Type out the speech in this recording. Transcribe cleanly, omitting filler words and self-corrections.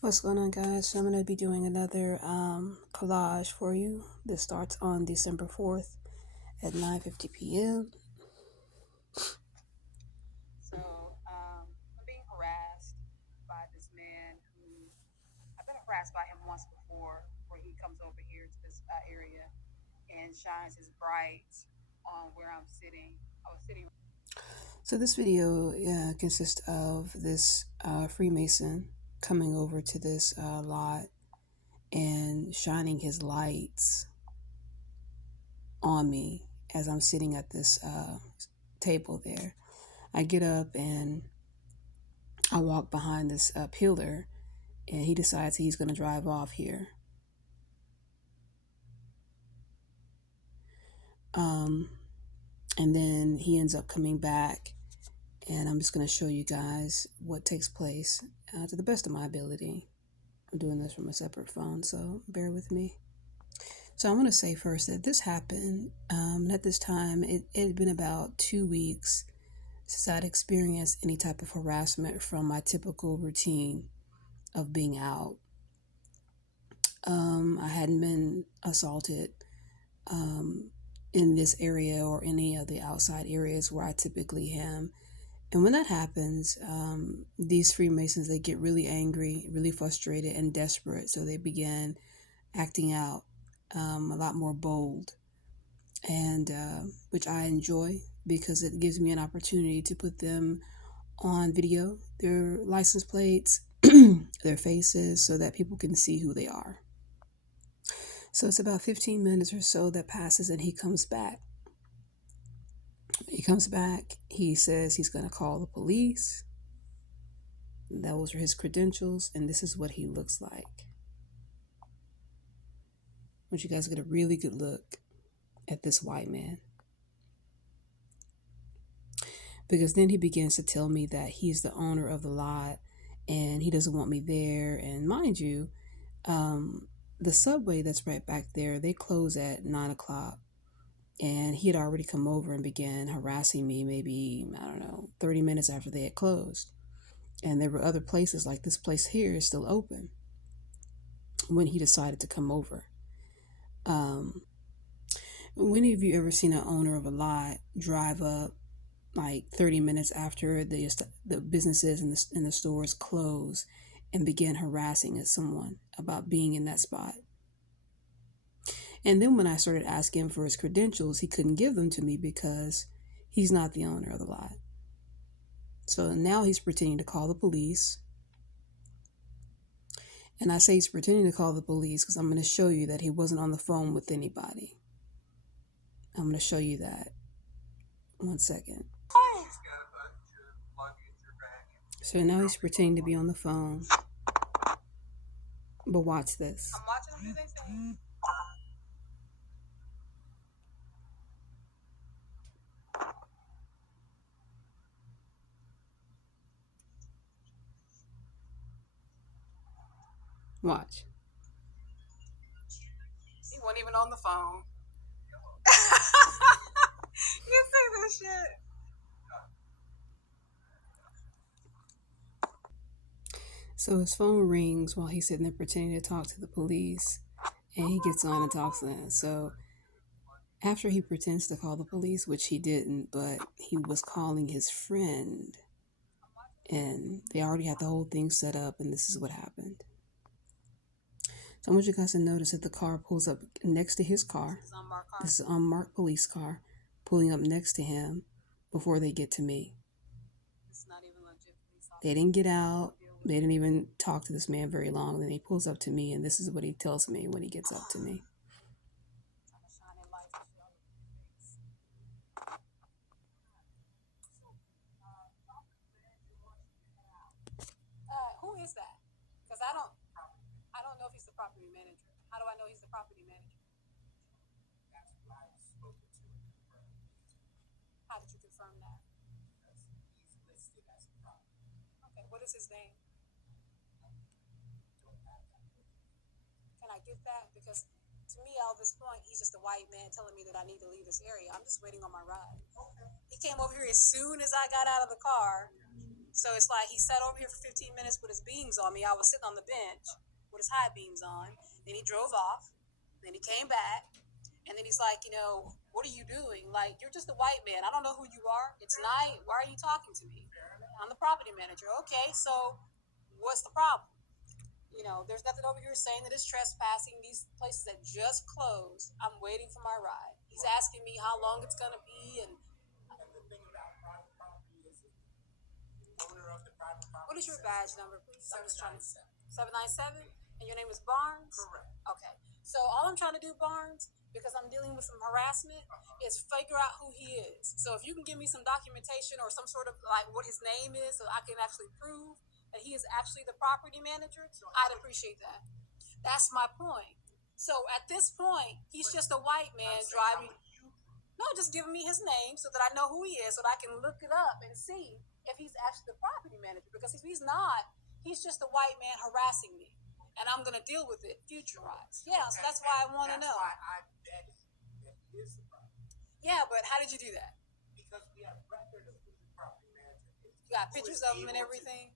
What's going on, guys? So I'm going to be doing another collage for you. This starts on December 4th at 9:50 p.m. So I'm being harassed by this man who I've been harassed by him once before, where he comes over here to this area and shines his bright on where I'm sitting. I was sitting. So this video consists of this Freemason coming over to this lot and shining his lights on me as I'm sitting at this table there. I get up and I walk behind this pillar, and he decides he's going to drive off here. And then he ends up coming back, and I'm just going to show you guys what takes place to the best of my ability. I'm doing this from a separate phone, so bear with me. So I want to say first that this happened, and at this time, it had been about 2 weeks since I'd experienced any type of harassment from my typical routine of being out. I hadn't been assaulted in this area or any of the outside areas where I typically am. And when that happens, these Freemasons, they get really angry, really frustrated and desperate. So they begin acting out a lot more bold, and which I enjoy because it gives me an opportunity to put them on video, their license plates, their faces, so that people can see who they are. So it's about 15 minutes or so that passes, and he comes back. He says he's going to call the police. Those are his credentials, and this is what he looks like. I want you guys to get a really good look at this white man. Because then he begins to tell me that he's the owner of the lot and he doesn't want me there. And mind you, the subway that's right back there, they close at 9 o'clock. And he had already come over and began harassing me maybe, 30 minutes after they had closed. And there were other places, like this place here is still open when he decided to come over. When have you ever seen an owner of a lot drive up like 30 minutes after the businesses and the stores close and begin harassing someone about being in that spot? And then when I started asking for his credentials, he couldn't give them to me because he's not the owner of the lot. So now he's pretending to call the police. And I say he's pretending to call the police because I'm going to show you that he wasn't on the phone with anybody. I'm going to show you that. 1 second. So now he's pretending to be on the phone. But watch this. I'm watching them do their thing. Watch. He wasn't even on the phone. You see this shit? So his phone rings while he's sitting there pretending to talk to the police, and he gets on and talks to them. So after he pretends to call the police, which he didn't, but he was calling his friend, and they already had the whole thing set up, and this is what happened. So I want you guys to notice that the car pulls up next to his car. This is an unmarked police car pulling up next to him before they get to me. They didn't get out. They didn't even talk to this man very long. Then he pulls up to me, and this is what he tells me when he gets up to me. Who is that? Because I don't know if he's the property manager. How do I know he's the property manager? How did you confirm that? Okay, what is his name? Can I get that? Because to me, at this point, he's just a white man telling me that I need to leave this area. I'm just waiting on my ride. Okay. He came over here as soon as I got out of the car So it's like he sat over here for 15 minutes with his beams on me. I was sitting on the bench with his high beams on. Then he drove off. Then he came back. And then he's like, what are you doing? Like, you're just a white man. I don't know who you are. It's night. Why are you talking to me? I'm the property manager. Okay, so what's the problem? There's nothing over here saying that it's trespassing. These places that just closed, I'm waiting for my ride. He's asking me how long it's going to be. And the thing about private property is the owner of the private property. What is your badge number, please? 797. And your name is Barnes? Correct. Okay. So all I'm trying to do, Barnes, because I'm dealing with some harassment, is figure out who he is. So if you can give me some documentation or some sort of like what his name is, so I can actually prove that he is actually the property manager, I'd appreciate that. That's my point. So at this point, he's just a white man driving. No, just giving me his name so that I know who he is, so that I can look it up and see if he's actually the property manager. Because if he's not, he's just a white man harassing me. And I'm going to deal with it future-wise. Yeah, so that's why I want to know. That's why I bet that he is the property. Yeah, but how did you do that? Because we have record of who the property manager is. You got pictures of him and everything?